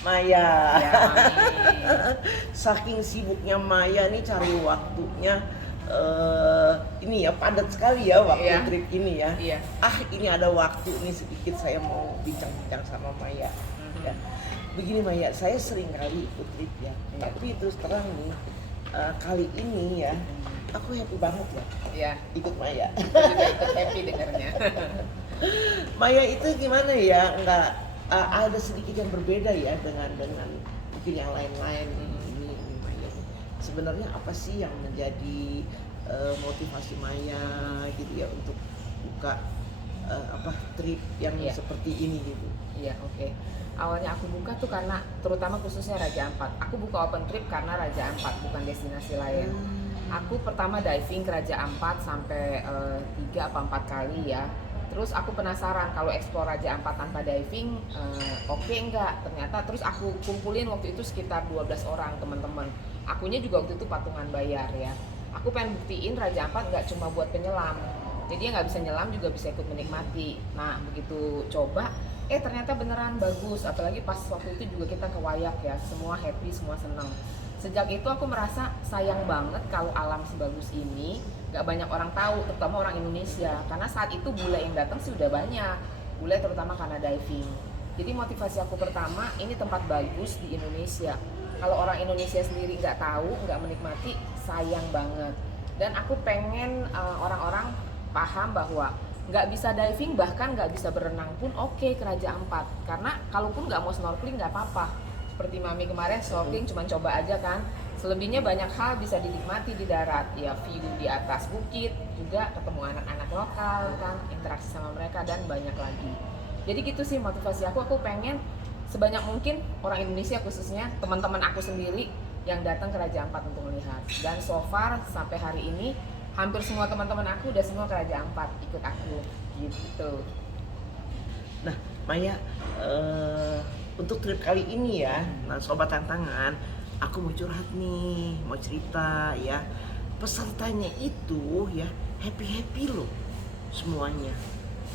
Maya. Ya, Mami. Saking sibuknya Maya nih cari waktunya, ini ya padat sekali ya waktu Iya. trip ini ya. Iya. Ini ada waktu nih sedikit saya mau bincang-bincang sama Maya. Ya. Mhm. Begini Maya, saya sering kali ikut trip ya. Iya. Tapi terus terang nih, kali ini ya, aku happy banget ya Iya. ikut Maya. Aku juga ikut happy dengarnya. Maya itu gimana ya? Nggak, ada sedikit yang berbeda ya dengan mungkin yang lain-lain ini Maya. Sebenarnya apa sih yang menjadi motivasi Maya gitu ya untuk buka trip yang Iya. seperti ini gitu? Iya, oke. Awalnya aku buka tuh karena terutama khususnya Raja Ampat. Aku buka open trip karena Raja Ampat, bukan destinasi lain. Aku pertama diving ke Raja Ampat sampai 3 apa 4 kali ya. Terus aku penasaran kalau explore Raja Ampat tanpa diving oke enggak? Ternyata terus aku kumpulin waktu itu sekitar 12 orang teman-teman. Akunya juga waktu itu patungan bayar ya. Aku pengen buktiin Raja Ampat nggak cuma buat penyelam. Jadi yang nggak bisa nyelam juga bisa ikut menikmati. Nah begitu coba, ternyata beneran bagus. Apalagi pas waktu itu juga kita ke Wayak ya, semua happy, semua seneng. Sejak itu aku merasa sayang banget kalau alam sebagus ini gak banyak orang tahu, terutama orang Indonesia. Karena saat itu bule yang datang sih udah banyak, bule terutama karena diving. Jadi motivasi aku pertama, ini tempat bagus di Indonesia. Kalau orang Indonesia sendiri nggak tahu, nggak menikmati, sayang banget. Dan aku pengen orang-orang paham bahwa nggak bisa diving, bahkan nggak bisa berenang pun oke ke Raja Ampat. Karena kalaupun nggak mau snorkeling nggak apa-apa. Seperti Mami kemarin snorkeling cuma coba aja kan. Selebihnya banyak hal bisa dinikmati di darat. Ya view di atas bukit, juga ketemu anak-anak lokal kan, interaksi sama mereka dan banyak lagi. Jadi gitu sih motivasi aku pengen sebanyak mungkin orang Indonesia khususnya teman-teman aku sendiri yang datang ke Raja Ampat untuk melihat. Dan so far sampai hari ini hampir semua teman-teman aku udah semua ke Raja Ampat ikut aku gitu. Nah, Maya, untuk trip kali ini ya, nah sobat tantangan, aku mau curhat nih, mau cerita ya. Pesertanya itu ya happy loh semuanya.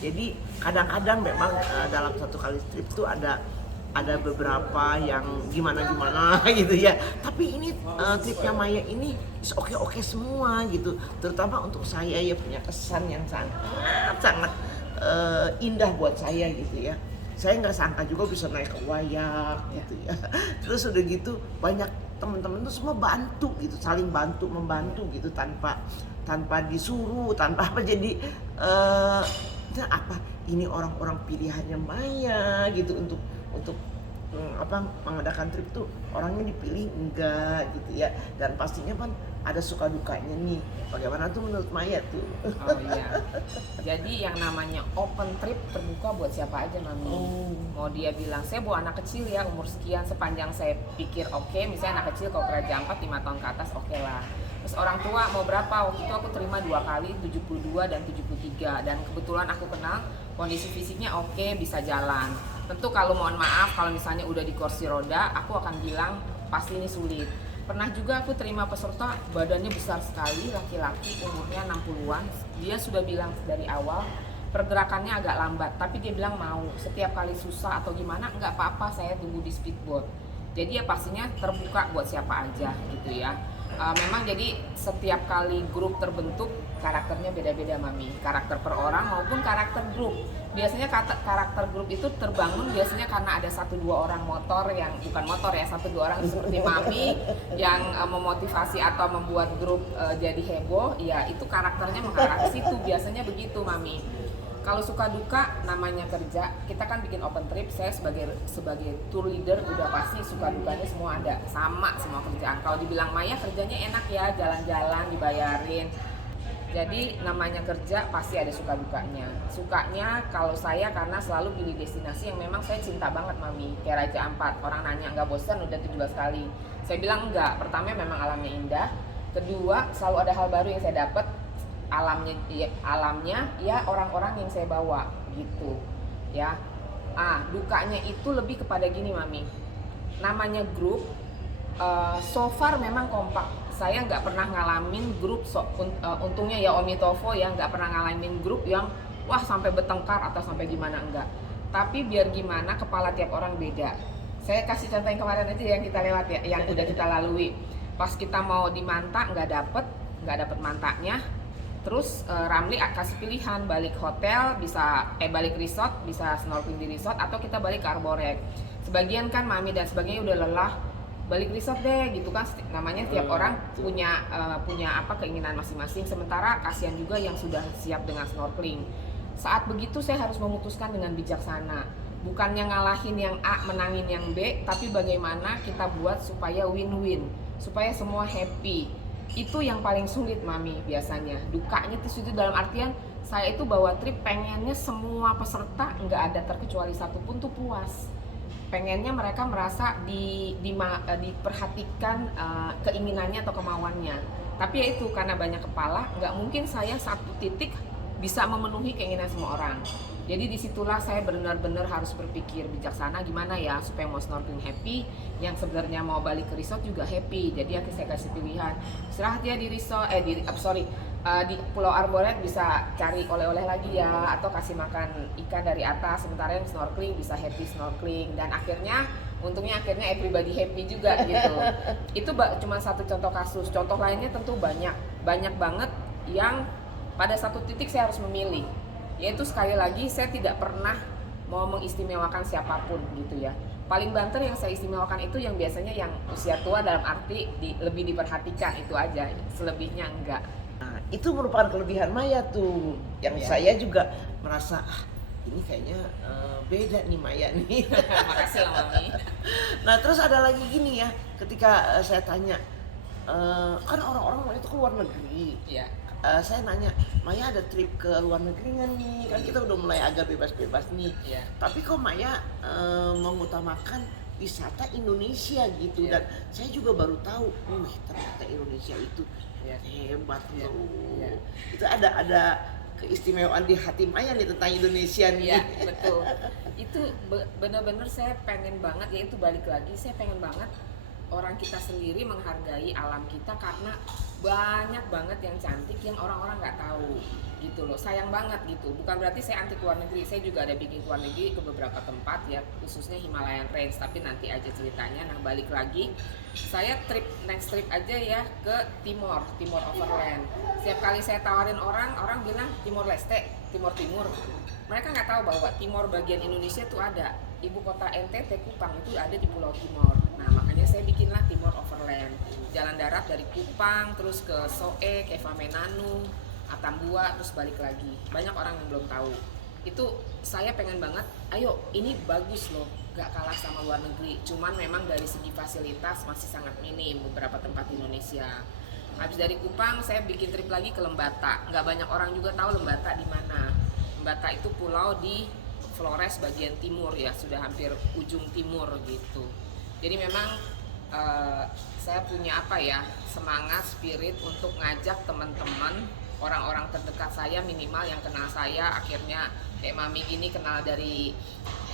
Jadi kadang-kadang memang dalam satu kali trip tuh ada beberapa yang gimana gitu ya. Tapi ini tripnya Maya ini oke semua gitu. Terutama untuk saya ya punya kesan yang sangat indah buat saya gitu ya. Saya nggak sangka juga bisa naik ke Wayak gitu ya. Terus udah gitu banyak teman-teman tuh semua bantu gitu, saling membantu gitu tanpa disuruh, tanpa apa. Jadi ini orang-orang pilihannya Maya gitu untuk mengadakan trip tuh orangnya dipilih enggak gitu ya. Dan pastinya kan ada suka dukanya nih. Bagaimana tuh menurut Maya tuh? Oh iya. Jadi yang namanya open trip terbuka buat siapa aja Mami. Mau dia bilang saya bawa anak kecil ya umur sekian, sepanjang saya pikir oke, misalnya anak kecil kalau ke Raja Ampat 5 tahun ke atas oke lah. Terus orang tua mau berapa? Waktu itu aku terima 2 kali 72 dan 73 dan kebetulan aku kenal kondisi fisiknya oke, bisa jalan. Tentu kalau mohon maaf kalau misalnya udah di kursi roda, aku akan bilang pasti ini sulit. Pernah juga aku terima peserta badannya besar sekali, laki-laki umurnya 60-an. Dia sudah bilang dari awal pergerakannya agak lambat, tapi dia bilang mau. Setiap kali susah atau gimana nggak apa-apa, saya tunggu di speedboat. Jadi ya pastinya terbuka buat siapa aja gitu ya. Memang jadi setiap kali grup terbentuk karakternya beda-beda Mami, karakter per orang maupun karakter grup. Biasanya karakter grup itu terbangun biasanya karena ada 1-2 orang motor yang bukan motor ya, 1-2 orang seperti Mami yang memotivasi atau membuat grup jadi heboh. Ya itu karakternya mengarah ke situ, biasanya begitu Mami. Kalau suka duka namanya kerja, kita kan bikin open trip, saya sebagai tour leader udah pasti suka dukanya semua ada, sama semua kerjaan. Kalau dibilang Maya kerjanya enak ya, jalan-jalan dibayarin. Jadi namanya kerja pasti ada suka dukanya. Sukanya kalau saya karena selalu pilih destinasi yang memang saya cinta banget Mami, kayak Raja Ampat. Orang nanya nggak bosan udah 17 kali. Saya bilang enggak, pertama memang alamnya indah. Kedua selalu ada hal baru yang saya dapat. Alamnya ya orang-orang yang saya bawa gitu ya. Dukanya itu lebih kepada gini Mami, namanya grup so far memang kompak. Saya nggak pernah ngalamin grup untungnya ya Omi Tofo ya, nggak pernah ngalamin grup yang wah sampai bertengkar atau sampai gimana, enggak. Tapi biar gimana kepala tiap orang beda. Saya kasih contoh yang kemarin aja yang kita lewat ya, yang udah kita lalui. Pas kita mau di Manta nggak dapet Mantanya. Terus Ramli kasih pilihan balik hotel balik resort, bisa snorkeling di resort atau kita balik ke Arborek. Sebagian kan mami dan sebagainya udah lelah, balik resort deh gitu kan, namanya tiap orang punya keinginan masing-masing. Sementara kasihan juga yang sudah siap dengan snorkeling. Saat begitu saya harus memutuskan dengan bijaksana, bukannya ngalahin yang A menangin yang B, tapi bagaimana kita buat supaya win-win, supaya semua happy. Itu yang paling sulit mami biasanya. Dukanya itu dalam artian saya itu bawa trip pengennya semua peserta nggak ada terkecuali satupun tuh puas. Pengennya mereka merasa diperhatikan keinginannya atau kemauannya. Tapi ya itu karena banyak kepala, nggak mungkin saya satu titik bisa memenuhi keinginan semua orang. Jadi disitulah saya benar-benar harus berpikir bijaksana gimana ya supaya mau snorkeling happy, yang sebenarnya mau balik ke resort juga happy. Jadi akhirnya saya kasih pilihan, istirahat ya di resort, di Pulau Arborek bisa cari oleh-oleh lagi ya, atau kasih makan ikan dari atas, sementara yang snorkeling bisa happy snorkeling. Dan untungnya everybody happy juga gitu. Itu cuma satu contoh kasus. Contoh lainnya tentu banyak banget yang pada satu titik saya harus memilih. Yaitu sekali lagi saya tidak pernah mau mengistimewakan siapapun gitu ya. Paling banter yang saya istimewakan itu yang biasanya yang usia tua, dalam arti lebih diperhatikan, itu aja. Selebihnya enggak. Nah, itu merupakan kelebihan Maya tuh, yang saya juga merasa ini kayaknya beda nih Maya nih. Makasih lah Mami. Nah terus ada lagi gini ya, ketika saya tanya, kan orang-orang itu ke luar negeri. Iya. Saya nanya, Maya ada trip ke luar negeri nggak nih? Kan kita udah mulai agak bebas-bebas nih. Iya. Tapi kok Maya mengutamakan wisata Indonesia gitu. Dan saya juga baru tahu, ternyata Indonesia itu hebat loh. Itu ada keistimewaan di hati Maya nih tentang Indonesia nih. Iya, betul. Itu benar-benar saya pengen banget, ya itu balik lagi, saya pengen banget orang kita sendiri menghargai alam kita, karena banyak banget yang cantik yang orang-orang nggak tahu gitu loh. Sayang banget gitu. Bukan berarti saya anti keluar negeri, saya juga ada bikin keluar negeri ke beberapa tempat ya, khususnya Himalayan Range, tapi nanti aja ceritanya. Nah balik lagi, saya next trip aja ya ke Timor Overland. Setiap kali saya tawarin orang bilang Timor Leste, Timur. Mereka nggak tahu bahwa Timor bagian Indonesia tuh ada. Ibu kota NTT Kupang itu ada di Pulau Timor. Nah makanya saya bikinlah Timor Overland, jalan darat dari Kupang terus ke Soe, Keva Menanu, Atambua, terus balik lagi. Banyak orang yang belum tahu. Itu saya pengen banget, ayo ini bagus loh, gak kalah sama luar negeri. Cuman memang dari segi fasilitas masih sangat minim beberapa tempat di Indonesia. Habis dari Kupang saya bikin trip lagi ke Lembata. Gak banyak orang juga tahu Lembata di mana. Lembata itu pulau di Flores bagian timur ya, sudah hampir ujung timur gitu. Jadi memang saya punya semangat, spirit untuk ngajak teman-teman, orang-orang terdekat saya minimal yang kenal saya, akhirnya kayak Mami gini kenal dari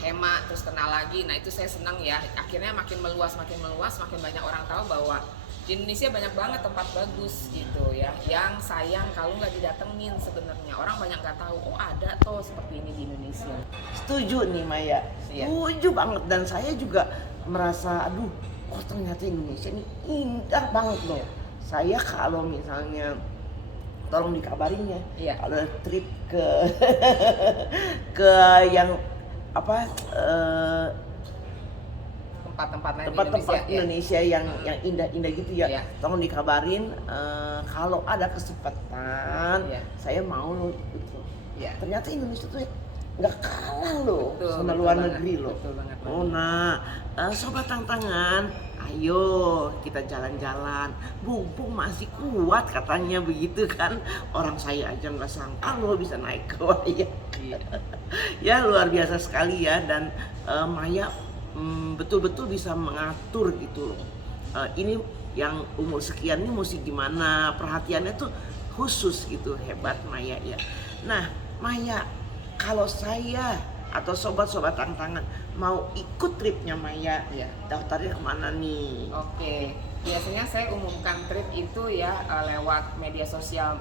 Hema, terus kenal lagi. Nah itu saya senang ya, akhirnya makin meluas, makin banyak orang tahu bahwa di Indonesia banyak banget tempat bagus gitu ya, yang sayang kalau nggak didatengin sebenarnya. Orang banyak nggak tahu, oh ada toh seperti ini di Indonesia. Setuju nih Maya, setuju banget. Dan saya juga merasa, ternyata Indonesia ini indah banget loh. Saya kalau misalnya, tolong dikabarin ya, kalau trip ke yang tempat-tempat Indonesia yang indah-indah gitu ya. Tolong dikabarin kalau ada kesempatan, saya mau loh gitu. Ternyata Indonesia tuh nggak kalah loh sama luar negeri loh. Sobat Tantangan, ayo kita jalan-jalan, mumpung masih kuat katanya begitu kan. Orang saya aja nggak sangka loh bisa naik ke Wayang. Ya luar biasa sekali ya. Dan Maya betul-betul bisa mengatur gitu loh. Ini yang umur sekian ini mesti gimana, perhatiannya tuh khusus gitu, hebat Maya ya. Nah Maya, kalau saya atau sobat-sobat Tantangan mau ikut tripnya Maya, daftarnya kemana nih? Oke, biasanya saya umumkan trip itu ya lewat media sosial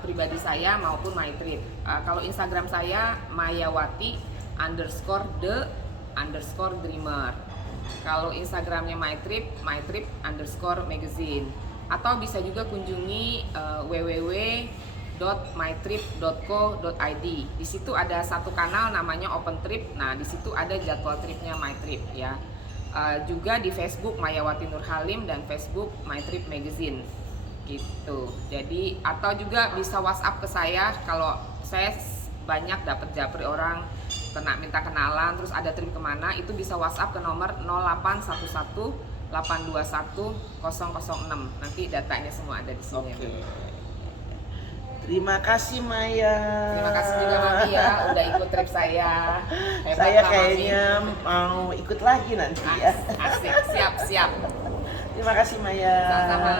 pribadi saya maupun MyTrip. Kalau Instagram saya Mayawati_the_dreamer. Kalau Instagramnya mytrip_magazine. Atau bisa juga kunjungi www.mytrip.co.id. Di situ ada satu kanal namanya Open Trip. Nah, di situ ada jadwal tripnya MyTrip ya. Juga di Facebook Mayawati Nur Halim dan Facebook MyTrip Magazine gitu. Jadi atau juga bisa WhatsApp ke saya kalau saya banyak dapat japri orang minta kenalan terus ada trip kemana, itu bisa WhatsApp ke nomor 0811 821 006. Nanti datanya semua ada di sini. Oke. Terima kasih Maya. Terima kasih juga Mami ya udah ikut trip saya. Hebat Saya lah, kayaknya Mami. mau ikut lagi nanti ya. Asik, siap. Terima kasih Maya. Sama-sama.